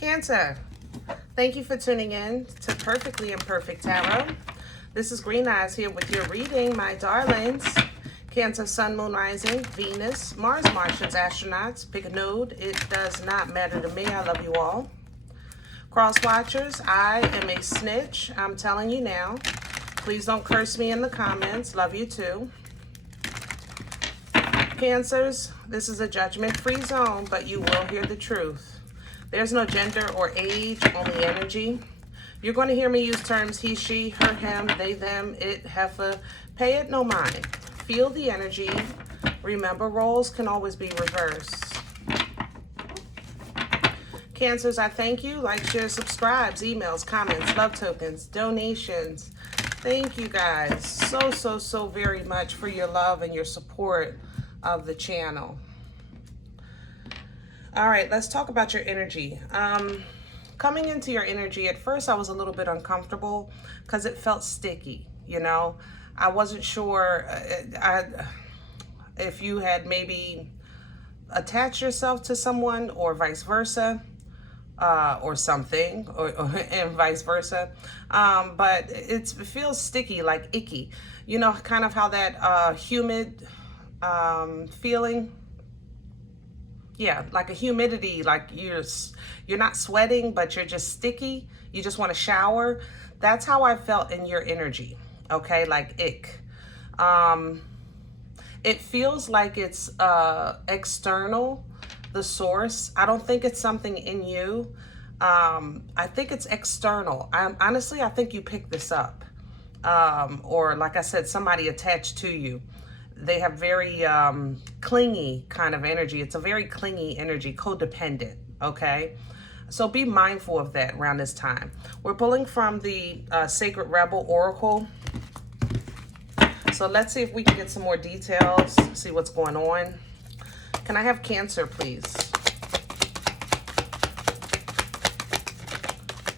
Cancer, thank you for tuning in to Perfectly Imperfect Tarot. This is Green Eyes here with your reading, my darlings. Cancer, Sun, Moon, Rising, Venus, Mars, Martians, astronauts. Pick a node. It does not matter to me. I love you all. Cross watchers, I am a snitch. I'm telling you now. Please don't curse me in the comments. Love you too. Cancers, this is a judgment-free zone, but you will hear the truth. There's no gender or age, only energy. You're going to hear me use terms he, she, her, him, they, them, it, heifer. Pay it no mind. Feel the energy. Remember, roles can always be reversed. Cancers, I thank you. Like, share, subscribes, emails, comments, love tokens, donations. Thank you guys so very much for your love and your support of the channel. All right, let's talk about your energy. Coming into your energy, at first I was a little bit uncomfortable because it felt sticky, you know. I wasn't sure if you had maybe attached yourself to someone or vice versa, or something, and vice versa. But it feels sticky, like icky. You know, kind of how that humid feeling. Yeah, like a humidity, like you're not sweating, but you're just sticky. You just want to shower. That's how I felt in your energy, okay? Like ick. It feels like it's external, the source. I don't think it's something in you. I think it's external. Honestly, I think you picked this up. Or like I said, somebody attached to you. They have very clingy kind of energy. It's a very clingy energy, codependent, okay? So be mindful of that around this time. We're pulling from the Sacred Rebel Oracle. So let's see if we can get some more details, see what's going on. Can I have Cancer, please?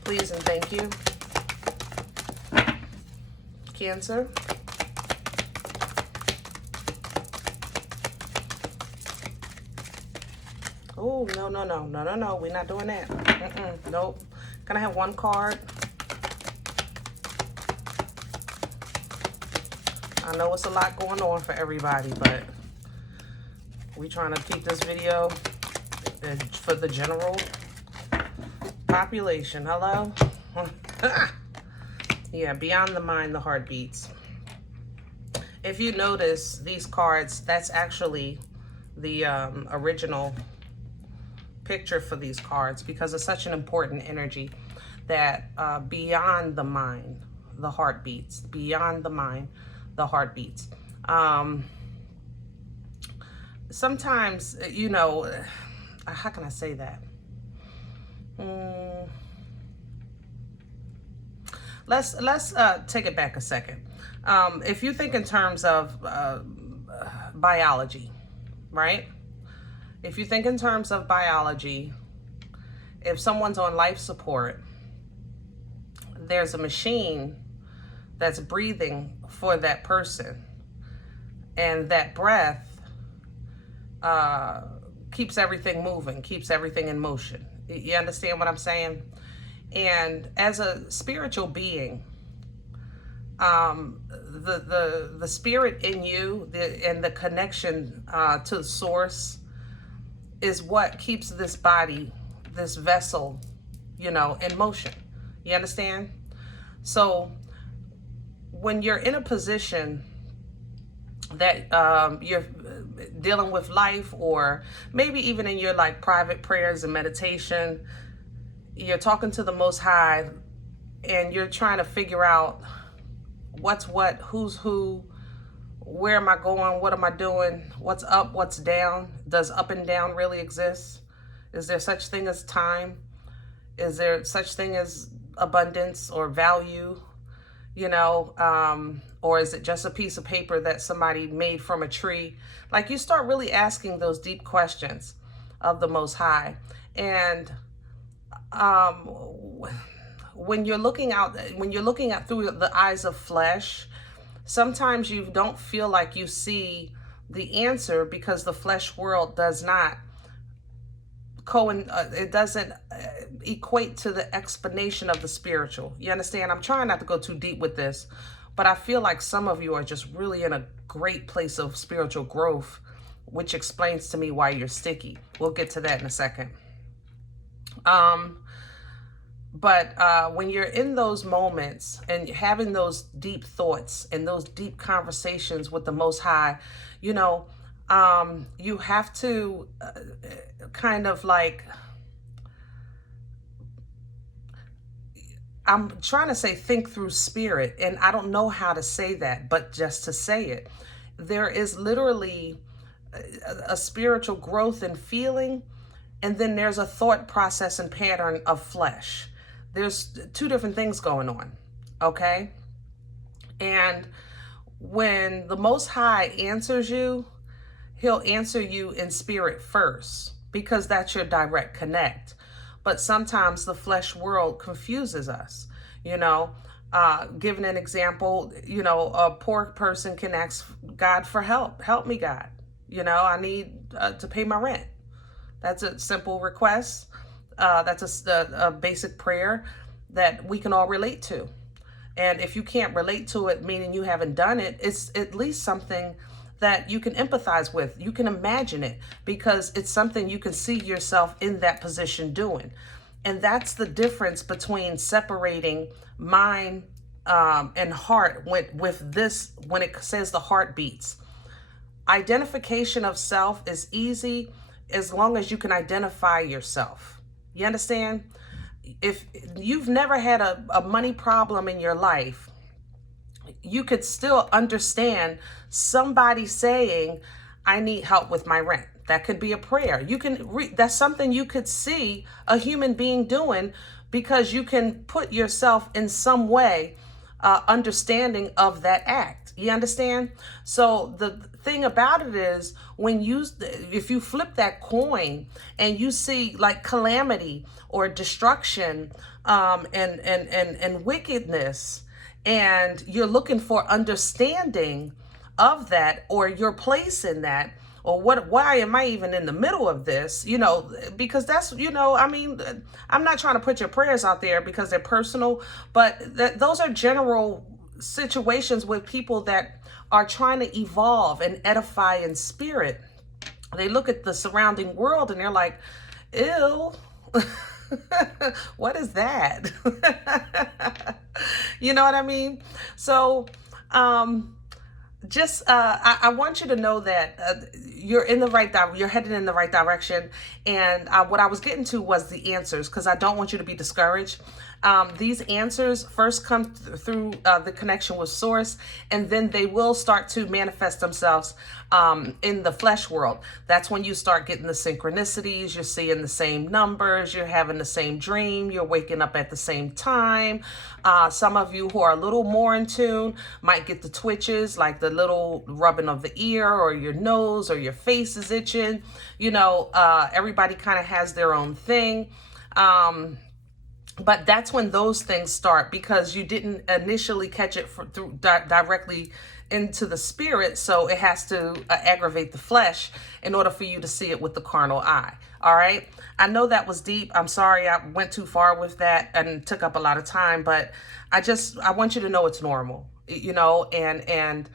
Please and thank you. Cancer. Oh, no. We're not doing that. Nope. Can I have one card? I know it's a lot going on for everybody, but we trying to keep this video for the general population. Hello? Yeah, beyond the mind, the heart beats. If you notice these cards, that's actually the original picture for these cards, because it's such an important energy that beyond the mind, the heart beats. Beyond the mind, the heart beats. Sometimes, you know, how can I say that? Let's take it back a second. If you think in terms of biology, right? If you think in terms of biology, if someone's on life support, there's a machine that's breathing for that person. And that breath keeps everything moving, keeps everything in motion. You understand what I'm saying? And as a spiritual being, the spirit in you and the connection to the source is what keeps this body, this vessel, you know, in motion. You understand? So when you're in a position that you're dealing with life, or maybe even in your like private prayers and meditation, you're talking to the Most High and you're trying to figure out what's what, who's who, where am I going? What am I doing? What's up? What's down? Does up and down really exist? Is there such thing as time? Is there such thing as abundance or value? You know, or is it just a piece of paper that somebody made from a tree? Like, you start really asking those deep questions of the Most High. And when you're looking at through the eyes of flesh, sometimes you don't feel like you see the answer, because the flesh world does not equate to the explanation of the spiritual. You understand? I'm trying not to go too deep with this, but I feel like some of you are just really in a great place of spiritual growth, which explains to me why you're sticky. We'll get to that in a second. But when you're in those moments and having those deep thoughts and those deep conversations with the Most High, you know, you have to kind of like, I'm trying to say think through spirit, and I don't know how to say that, but just to say it, there is literally a spiritual growth and feeling, and then there's a thought process and pattern of flesh. There's two different things going on, okay? And when the Most High answers you, he'll answer you in spirit first, because that's your direct connect. But sometimes the flesh world confuses us, you know. Giving an example, you know, a poor person can ask God for help. Help me, God. You know, I need to pay my rent. That's a simple request. That's a basic prayer that we can all relate to. And if you can't relate to it, meaning you haven't done it, it's at least something that you can empathize with. You can imagine it, because it's something you can see yourself in that position doing. And that's the difference between separating mind and heart with this, when it says the heart beats. Identification of self is easy as long as you can identify yourself. You understand? If you've never had a money problem in your life, you could still understand somebody saying, I need help with my rent. That could be a prayer. You can that's something you could see a human being doing, because you can put yourself in some way understanding of that act. You understand? So the thing about it is, if you flip that coin and you see like calamity or destruction and wickedness, and you're looking for understanding of that, or your place in that, or why am I even in the middle of this? You know, because that's, you know, I mean, I'm not trying to put your prayers out there because they're personal, but those are general situations with people that are trying to evolve and edify in spirit. They look at the surrounding world and they're like, ew. What is that? You know what I mean? So, I want you to know that you're in the right you're headed in the right direction. And what I was getting to was the answers, because I don't want you to be discouraged. These answers first come through the connection with source, and then they will start to manifest themselves in the flesh world. That's when you start getting the synchronicities. You're seeing the same numbers. You're having the same dream. You're waking up at the same time. Some of you who are a little more in tune might get the twitches, like the little rubbing of the ear or your nose or your face is itching. You know, everybody kind of has their own thing. But that's when those things start, because you didn't initially catch it through directly into the spirit. So it has to aggravate the flesh in order for you to see it with the carnal eye. All right. I know that was deep. I'm sorry I went too far with that and took up a lot of time, but I want you to know it's normal, you know, and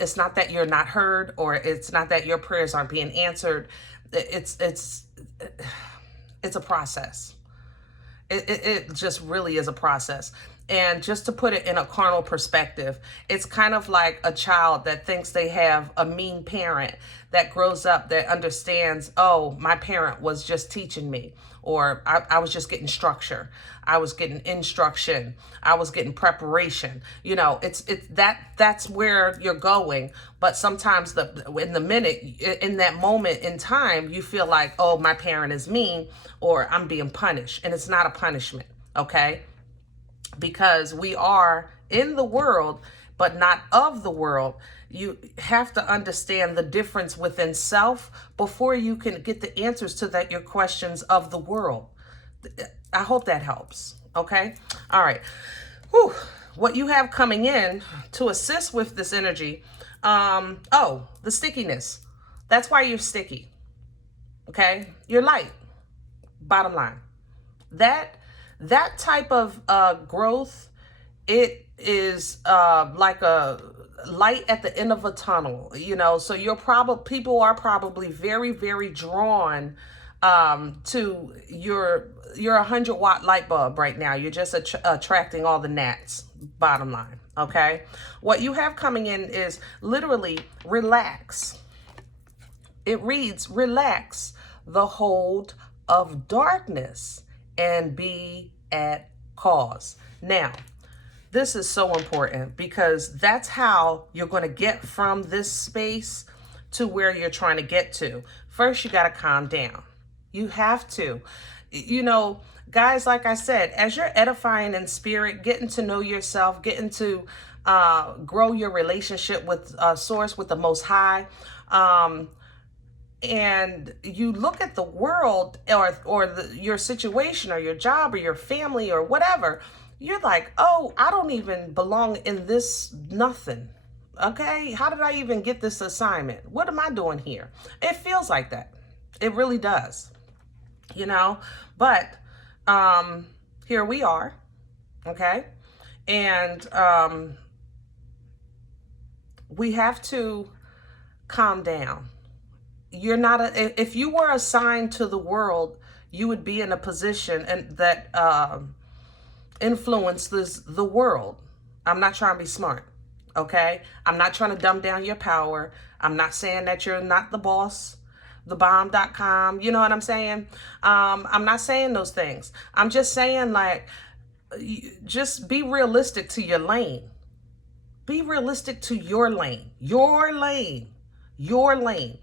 it's not that you're not heard, or it's not that your prayers aren't being answered. It's a process. It just really is a process. And just to put it in a carnal perspective, it's kind of like a child that thinks they have a mean parent that grows up, that understands, oh, my parent was just teaching me, or I was just getting structure. I was getting instruction. I was getting preparation. You know, that's where you're going. But sometimes in that moment in time, you feel like, oh, my parent is mean, or I'm being punished. And it's not a punishment, okay? Because we are in the world, but not of the world. You have to understand the difference within self before you can get the answers to your questions of the world. I hope that helps. Okay. All right. Whew. What you have coming in to assist with this energy. The stickiness. That's why you're sticky. Okay. You're light. Bottom line. That type of growth, it is like a light at the end of a tunnel, you know. So people are probably very, very drawn to your 100-watt light bulb right now. You're just attracting all the gnats, bottom line. Okay, what you have coming in is literally relax. It reads, relax the hold of darkness and be at cause. Now, this is so important because that's how you're going to get from this space to where you're trying to get to. First, you got to calm down. You have to. You know, guys, like I said, as you're edifying in spirit, getting to know yourself, getting to grow your relationship with Source, with the Most High, and you look at the world or your situation or your job or your family or whatever, you're like, oh, I don't even belong in this nothing. Okay, how did I even get this assignment? What am I doing here? It feels like that. It really does, you know. But here we are, okay, and we have to calm down. You're not if you were assigned to the world, you would be in a position and that influences the world. I'm not trying to be smart, okay? I'm not trying to dumb down your power. I'm not saying that you're not the boss, thebomb.com, you know what I'm saying? I'm not saying those things. I'm just saying, like, just be realistic to your lane. Be realistic to your lane. Your lane. Your lane.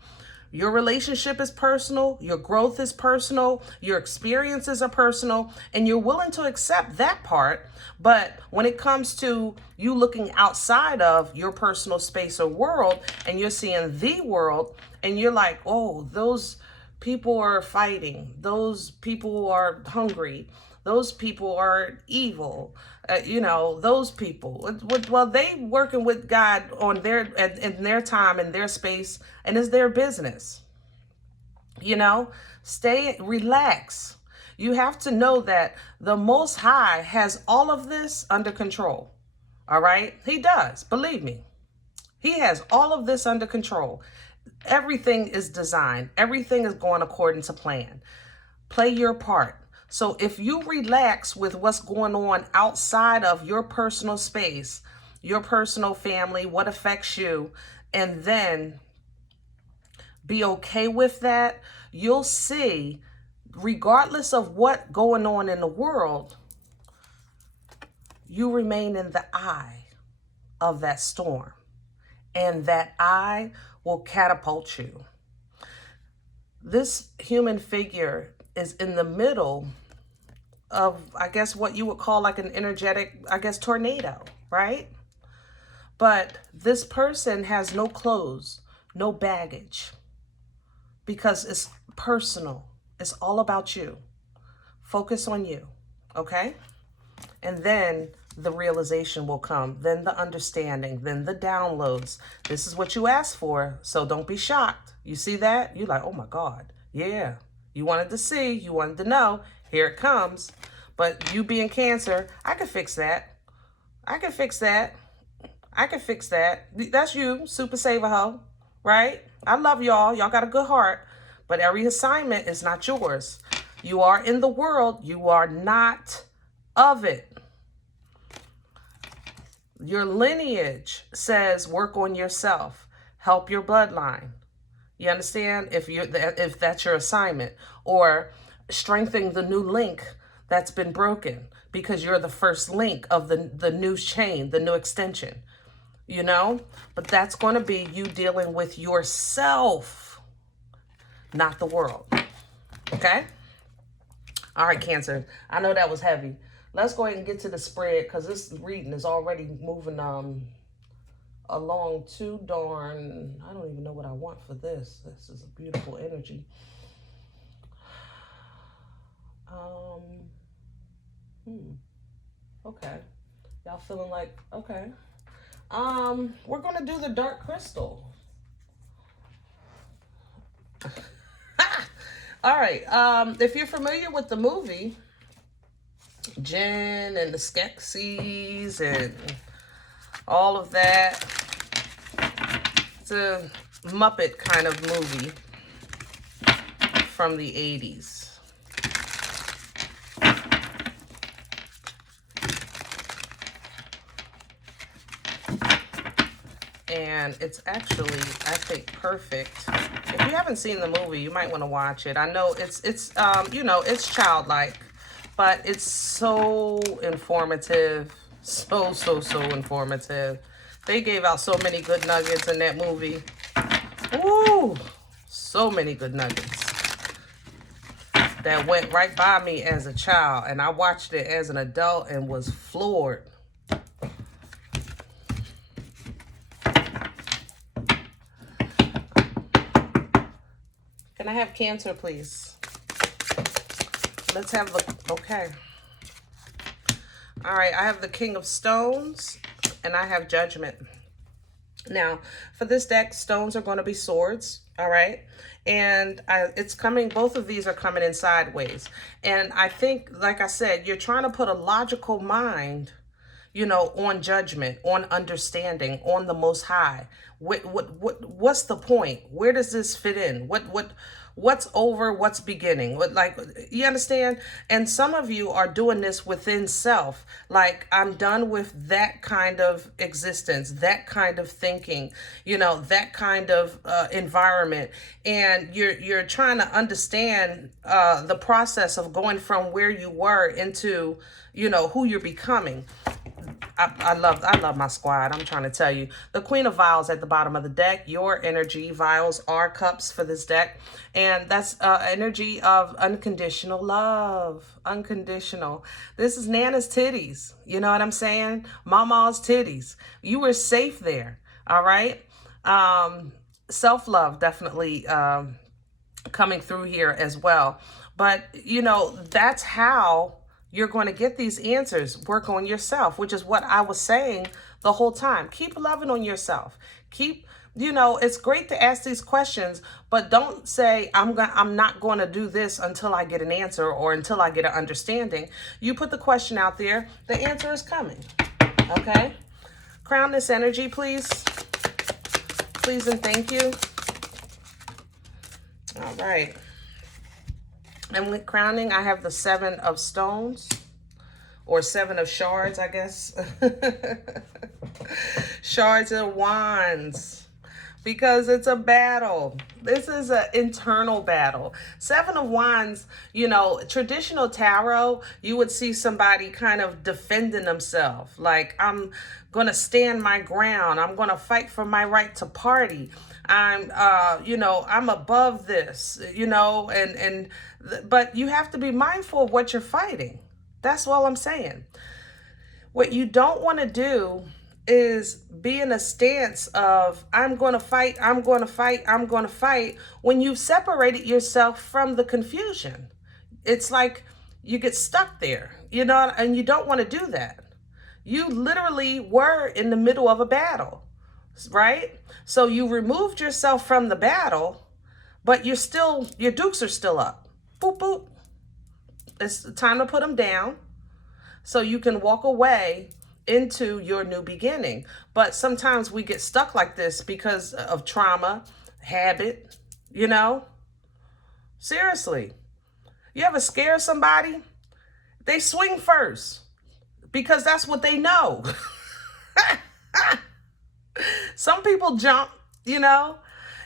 Your relationship is personal, your growth is personal, your experiences are personal, and you're willing to accept that part. But when it comes to you looking outside of your personal space or world, and you're seeing the world, and you're like, oh, those people are fighting, those people are hungry, those people are evil, you know, those people. Well, they working with God on in their time, in their space, and it's their business. You know, relax. You have to know that the Most High has all of this under control. All right? He does. Believe me. He has all of this under control. Everything is designed. Everything is going according to plan. Play your part. So if you relax with what's going on outside of your personal space, your personal family, what affects you, and then be okay with that, you'll see, regardless of what going on in the world, you remain in the eye of that storm. And that eye will catapult you. This human figure is in the middle of, I guess, what you would call like an energetic, I guess, tornado, right? But this person has no clothes, no baggage, because it's personal. It's all about you. Focus on you, okay? And then the realization will come, then the understanding, then the downloads. This is what you asked for, so don't be shocked. You see that? You're like, oh my God, yeah. You wanted to see, you wanted to know, here it comes. But you being Cancer, I can fix that. I can fix that. I can fix that. That's you, super saver hoe, right? I love y'all. Y'all got a good heart. But every assignment is not yours. You are in the world. You are not of it. Your lineage says work on yourself. Help your bloodline. You understand? If that's your assignment. Or strengthen the new link that's been broken, because you're the first link of the new chain, the new extension, you know? But that's going to be you dealing with yourself, not the world. Okay? All right, Cancer. I know that was heavy. Let's go ahead and get to the spread, because this reading is already moving along too darn. I don't even know what I want for this. This is a beautiful energy. Okay. Y'all feeling like, okay. We're gonna do the dark crystal. All right. If you're familiar with the movie, Jen and the Skeksis and all of that. It's a Muppet kind of movie from the 80s. And it's actually, I think, perfect. If you haven't seen the movie, you might want to watch it. I know it's you know, it's childlike, but it's so informative. So informative. They gave out so many good nuggets in that movie. Ooh, so many good nuggets that went right by me as a child. And I watched it as an adult and was floored. Can I have Cancer, please? Let's have the, okay. All right, I have the King of Stones, and I have Judgment. Now, for this deck, stones are going to be swords, all right? And it's coming, both of these are coming in sideways. And I think, like I said, you're trying to put a logical mind, you know, on judgment, on understanding, on the Most High. What's the point? Where does this fit in? What's over? What's beginning? Like, you understand? And some of you are doing this within self. Like, I'm done with that kind of existence, that kind of thinking, you know, that kind of environment. And you're trying to understand the process of going from where you were into, you know, who you're becoming. I love my squad. I'm trying to tell you. The Queen of Vials at the bottom of the deck. Your energy. Vials are cups for this deck. And that's energy of unconditional love. Unconditional. This is Nana's titties. You know what I'm saying? Mama's titties. You were safe there. All right? Self-love definitely coming through here as well. But, you know, that's how you're going to get these answers. Work on yourself, which is what I was saying the whole time. Keep loving on yourself. Keep, you know, it's great to ask these questions, but don't say, I'm not going to do this until I get an answer or until I get an understanding. You put the question out there, the answer is coming. Okay? Crown this energy, please. Please and thank you. All right. And with crowning, I have the 7 of Stones, or 7 of Shards, I guess. Shards of Wands, because it's a battle. This is an internal battle. 7 of Wands, you know, traditional tarot, you would see somebody kind of defending themselves. Like, I'm going to stand my ground. I'm going to fight for my right to party. I'm, you know, I'm above this, you know, but you have to be mindful of what you're fighting. That's all I'm saying. What you don't want to do is be in a stance of, I'm going to fight, I'm going to fight, I'm going to fight, when you've separated yourself from the confusion. It's like you get stuck there, you know, and you don't want to do that. You literally were in the middle of a battle. Right? So you removed yourself from the battle, but you're still, your dukes are still up. Boop, boop. It's time to put them down so you can walk away into your new beginning. But sometimes we get stuck like this because of trauma, habit, you know? Seriously. You ever scare somebody? They swing first because that's what they know. Some people jump, you know,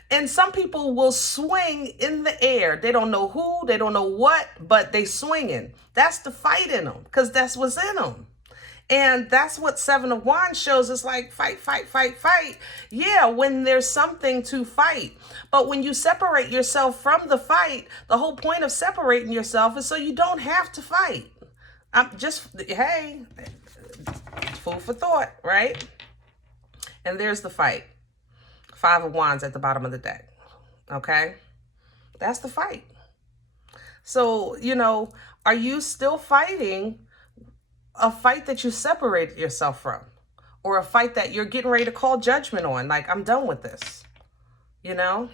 and some people will swing in the air. They don't know who, they don't know what, but they swinging. That's the fight in them, because that's what's in them. And that's what 7 of Wands shows. It's like fight, fight, fight, fight. Yeah, when there's something to fight. But when you separate yourself from the fight, the whole point of separating yourself is so you don't have to fight. I'm just, hey, food for thought, right? And there's the fight. 5 of Wands at the bottom of the deck. Okay? That's the fight. So, you know, are you still fighting a fight that you separated yourself from? Or a fight that you're getting ready to call judgment on? Like, I'm done with this. You know?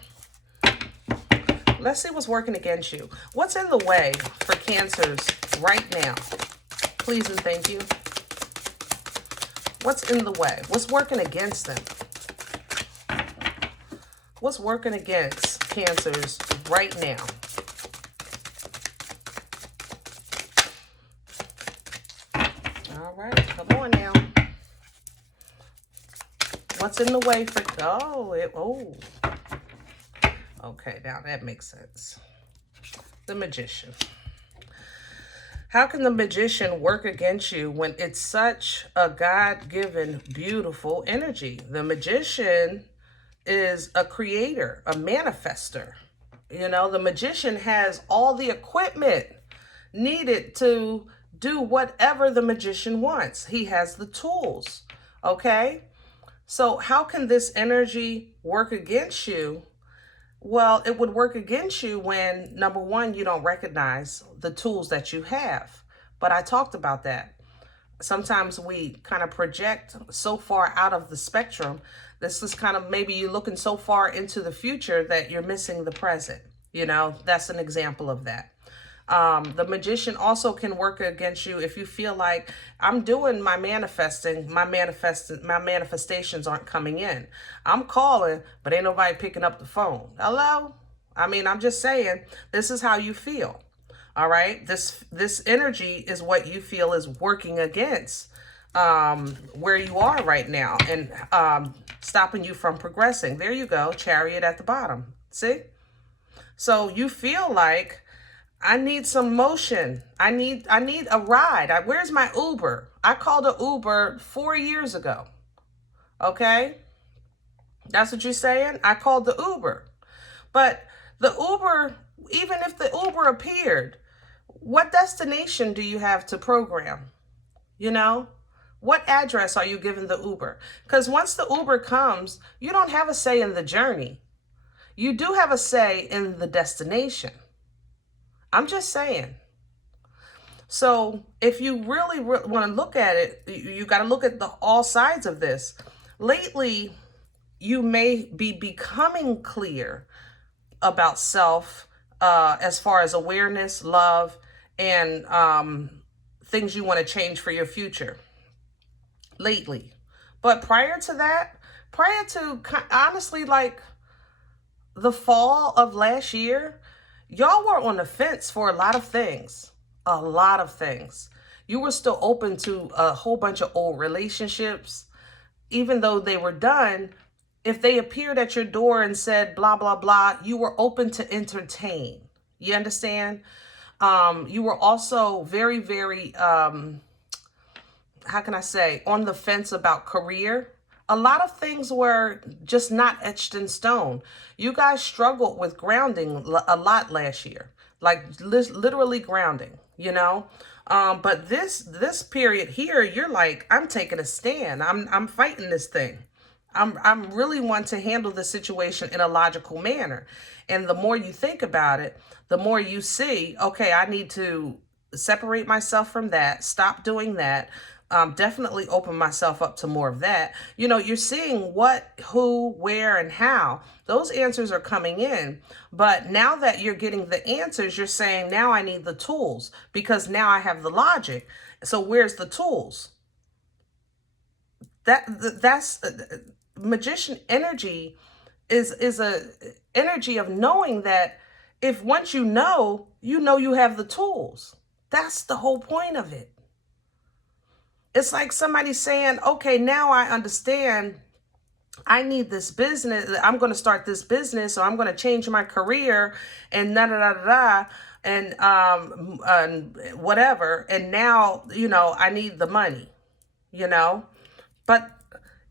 Let's see what's working against you. What's in the way for Cancers right now? Please and thank you. What's in the way? What's working against them? What's working against Cancers right now? All right, come on now. What's in the way for... Okay, now that makes sense. The Magician. How can the Magician work against you when it's such a God-given, beautiful energy? The Magician is a creator, a manifester. You know, the Magician has all the equipment needed to do whatever the Magician wants. He has the tools, okay? So how can this energy work against you? Well, it would work against you when, number one, you don't recognize the tools that you have. But I talked about that. Sometimes we kind of project so far out of the spectrum. This is kind of, maybe you're looking so far into the future that you're missing the present. You know, that's an example of that. The Magician also can work against you if you feel like, I'm doing my manifesting, my manifestations aren't coming in. I'm calling, but ain't nobody picking up the phone. Hello? I mean, I'm just saying, this is how you feel. All right? This energy is what you feel is working against where you are right now and stopping you from progressing. There you go, Chariot at the bottom. See? So you feel like, I need some motion. I need a ride. Where's my Uber? I called an Uber 4 years ago. Okay? That's what you're saying? I called the Uber. But the Uber, even if the Uber appeared, what destination do you have to program? You know? What address are you giving the Uber? Because once the Uber comes, you don't have a say in the journey. You do have a say in the destination. I'm just saying. So if you really want to look at it, you got to look at all sides of this. Lately, you may be becoming clear about self as far as awareness, love, and things you want to change for your future. Lately. But prior to that, honestly, like the fall of last year, y'all were on the fence for a lot of things. A lot of things. You were still open to a whole bunch of old relationships. Even though they were done, if they appeared at your door and said blah, blah, blah, you were open to entertain. You understand? You were also very, very, how can I say, on the fence about career. A lot of things were just not etched in stone. You guys struggled with grounding a lot last year, like literally grounding, you know. But this period here, you're like, I'm taking a stand. I'm fighting this thing. I'm really want to handle the situation in a logical manner. And the more you think about it, the more you see, okay, I need to separate myself from that, stop doing that. Definitely open myself up to more of that. You know, you're seeing what, who, where, and how. Those answers are coming in. But now that you're getting the answers, you're saying, now I need the tools because now I have the logic. So where's the tools? That's Magician energy is a energy of knowing that if once you know you have the tools. That's the whole point of it. It's like somebody saying, okay, now I understand I need this business. I'm going to start this business, or I'm going to change my career and and whatever. And now, you know, I need the money, you know, but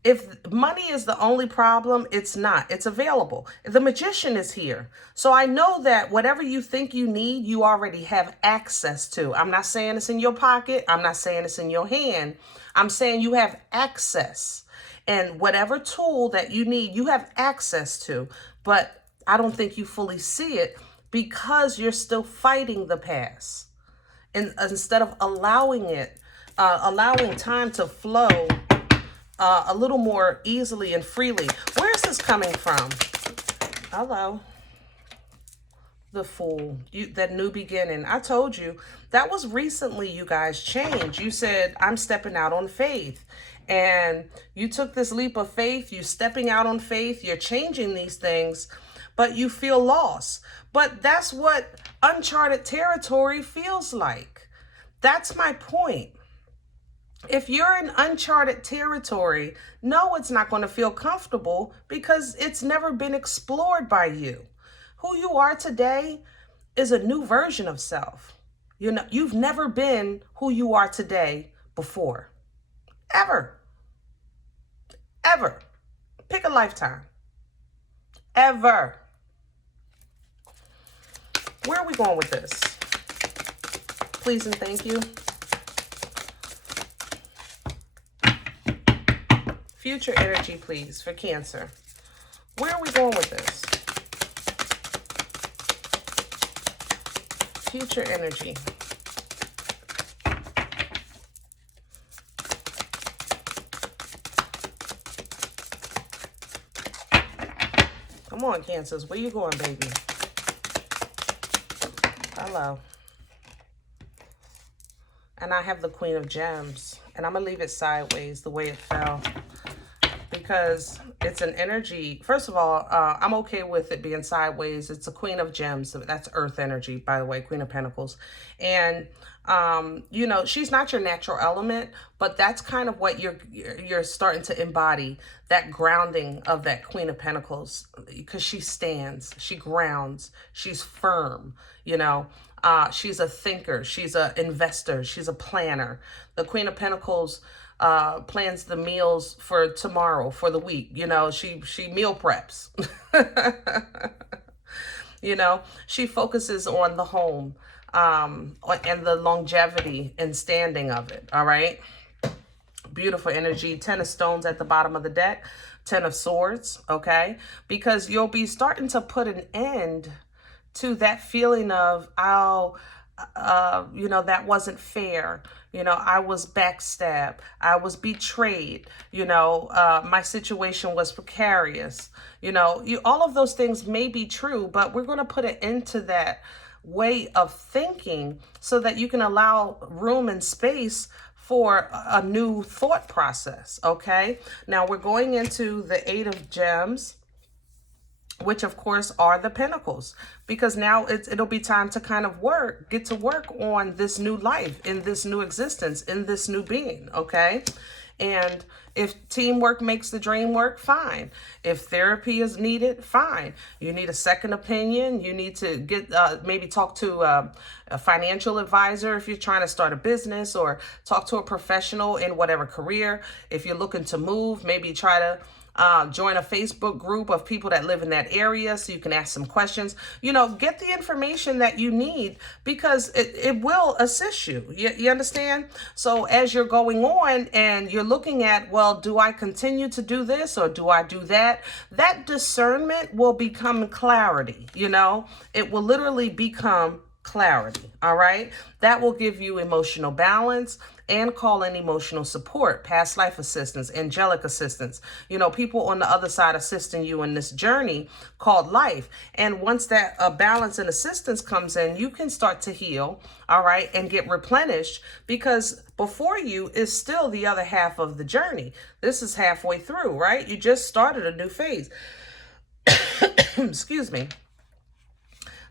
if money is the only problem, it's not. It's available. The Magician is here. So I know that whatever you think you need, you already have access to. I'm not saying it's in your pocket. I'm not saying it's in your hand. I'm saying you have access. And whatever tool that you need, you have access to. But I don't think you fully see it because you're still fighting the past. And instead of allowing it, allowing time to flow a little more easily and freely. Where is this coming from? Hello. the Fool, that new beginning. I told you that was recently, you guys changed. You said, I'm stepping out on faith. And you took this leap of faith. You're stepping out on faith. You're changing these things, but you feel lost. But that's what uncharted territory feels like. That's my point. If you're in uncharted territory, no, it's not going to feel comfortable because it's never been explored by you. Who you are today is a new version of self. You know, you've never been who you are today before. Ever. Ever. Pick a lifetime. Ever. Where are we going with this? Please and thank you. Future energy, please, for Cancer. Where are we going with this? Future energy. Come on, Cancers. Where you going, baby? Hello. And I have the Queen of Gems. And I'm going to leave it sideways the way it fell. Because it's an energy. First of all, I'm okay with it being sideways. It's a Queen of Gems. That's Earth energy, by the way, Queen of Pentacles. And, you know, she's not your natural element, but that's kind of what you're starting to embody, that grounding of that Queen of Pentacles, because she stands, she grounds, she's firm, you know. She's a thinker, she's an investor, she's a planner. The Queen of Pentacles plans the meals for tomorrow, for the week. You know, she meal preps. You know, she focuses on the home and the longevity and standing of it. All right. Beautiful energy. 10 of Stones at the bottom of the deck. 10 of Swords. Okay. Because you'll be starting to put an end to that feeling of, you know, that wasn't fair. You know, I was backstabbed. I was betrayed. You know, my situation was precarious. You know, all of those things may be true, but we're going to put an end to that way of thinking so that you can allow room and space for a new thought process. Okay. Now we're going into the 8 of Gems, which of course are the Pentacles, because now it'll be time to kind of get to work on this new life, in this new existence, in this new being. Okay. And if teamwork makes the dream work, fine. If therapy is needed, fine. You need a second opinion. You need to get maybe talk to a financial advisor if you're trying to start a business, or talk to a professional in whatever career. If you're looking to move, maybe try to join a Facebook group of people that live in that area so you can ask some questions. You know, get the information that you need, because it will assist you. You understand? So as you're going on and you're looking at, well, do I continue to do this or do I do that? That discernment will become clarity. You know, it will literally become clarity. All right. That will give you emotional balance and call in emotional support, past life assistance, angelic assistance, you know, people on the other side assisting you in this journey called life. And once that balance and assistance comes in, you can start to heal. All right. And get replenished, because before you is still the other half of the journey. This is halfway through, right? You just started a new phase. Excuse me.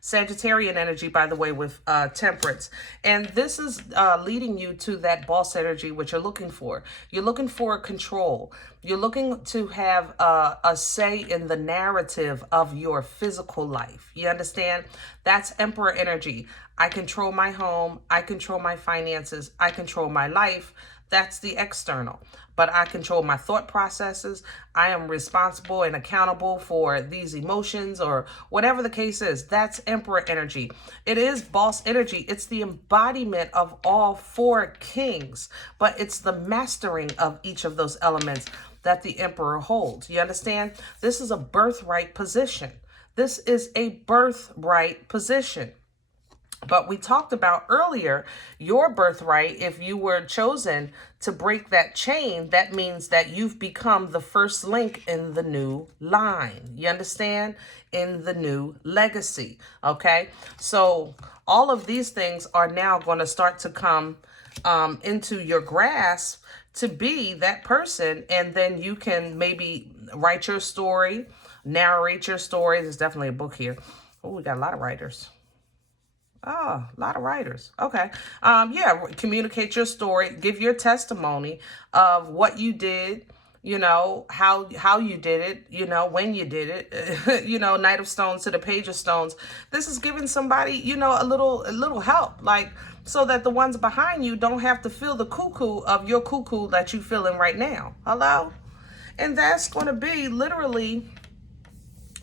Sagittarian energy, by the way, with Temperance. And this is leading you to that boss energy, which you're looking for. You're looking for control. You're looking to have a say in the narrative of your physical life. You understand? That's Emperor energy. I control my home. I control my finances. I control my life. That's the external. But I control my thought processes. I am responsible and accountable for these emotions, or whatever the case is. That's Emperor energy. It is boss energy. It's the embodiment of all 4 kings, but it's the mastering of each of those elements that the Emperor holds. You understand? This is a birthright position. This is a birthright position. But we talked about earlier, your birthright, if you were chosen to break that chain, that means that you've become the first link in the new line. You understand? In the new legacy. Okay? So all of these things are now going to start to come into your grasp to be that person. And then you can maybe write your story, narrate your story. There's definitely a book here. Oh, we got a lot of writers. Oh, a lot of writers. Okay. Yeah, communicate your story, give your testimony of what you did, you know, how you did it, you know, when you did it, you know, Knight of Stones to the Page of Stones. This is giving somebody, you know, a little help, like, so that the ones behind you don't have to feel the cuckoo of your cuckoo that you feeling right now. Hello? And that's going to be literally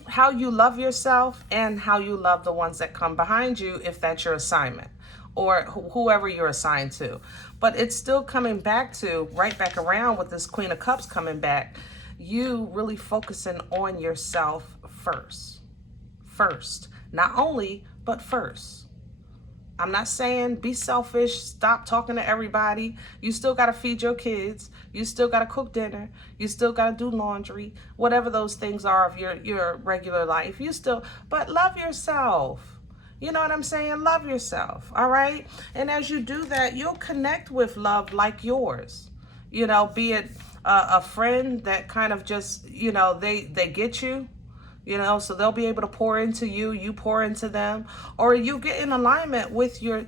how you love yourself and how you love the ones that come behind you, if that's your assignment, or whoever you're assigned to. But it's still coming back to, right back around with this Queen of Cups coming back, you really focusing on yourself first. First. Not only, but first. I'm not saying be selfish, stop talking to everybody. You still got to feed your kids. You still got to cook dinner. You still got to do laundry, whatever those things are of your regular life. But love yourself. You know what I'm saying? Love yourself. All right. And as you do that, you'll connect with love like yours. You know, be it a friend that kind of just, you know, they get you. You know, so they'll be able to pour into you, you pour into them, or you get in alignment with your,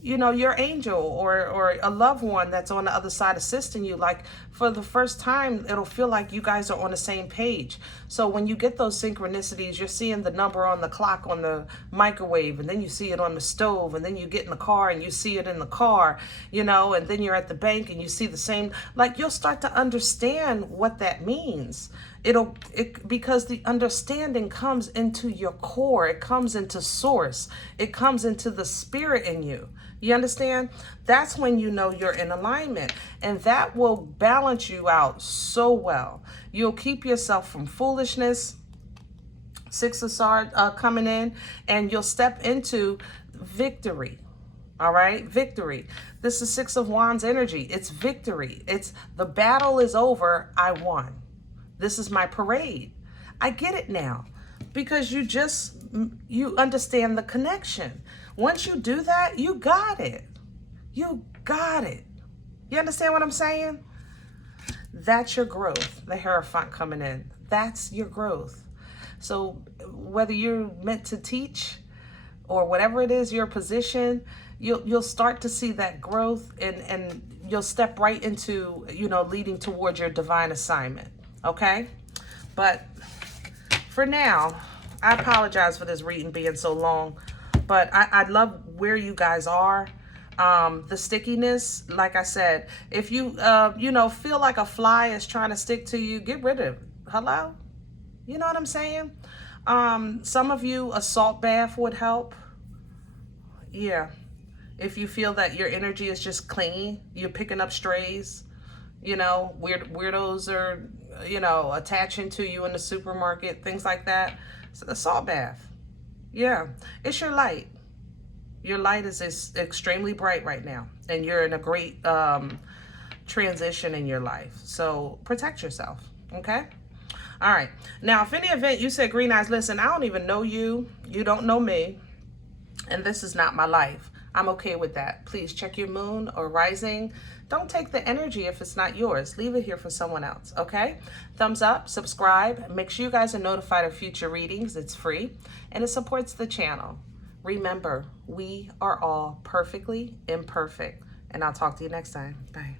you know, your angel or a loved one that's on the other side assisting you. Like, for the first time, it'll feel like you guys are on the same page. So when you get those synchronicities, you're seeing the number on the clock on the microwave, and then you see it on the stove, and then you get in the car and you see it in the car, you know, and then you're at the bank and you see the same, like, you'll start to understand what that means. Because the understanding comes into your core, it comes into source, it comes into the spirit in you. You understand? That's when you know you're in alignment, and that will balance you out so well. You'll keep yourself from foolishness, Six of Swords coming in, and you'll step into victory. All right, victory. This is Six of Wands energy. It's victory. It's the battle is over. I won. This is my parade. I get it now, because you understand the connection. Once you do that, you got it. You got it. You understand what I'm saying? That's your growth. The Hierophant coming in. That's your growth. So whether you're meant to teach or whatever it is, your position, you'll start to see that growth, and you'll step right into, you know, leading towards your divine assignment. Okay, but for now, I apologize for this reading being so long, but I love where you guys are. The stickiness, like I said, if you you know, feel like a fly is trying to stick to you, get rid of it. Hello, you know what I'm saying? Some of you, a salt bath would help. Yeah, if you feel that your energy is just clingy, you're picking up strays. You know, weirdos are, you know, attaching to you in the supermarket, things like that. So a salt bath. Yeah, it's your light. Your light is extremely bright right now, and you're in a great transition in your life. So protect yourself, okay? All right. Now, if any event you said, Green Eyes, listen, I don't even know you. You don't know me, and this is not my life. I'm okay with that. Please check your moon or rising. Don't take the energy if it's not yours. Leave it here for someone else, okay? Thumbs up, subscribe. Make sure you guys are notified of future readings. It's free, and it supports the channel. Remember, we are all perfectly imperfect, and I'll talk to you next time. Bye.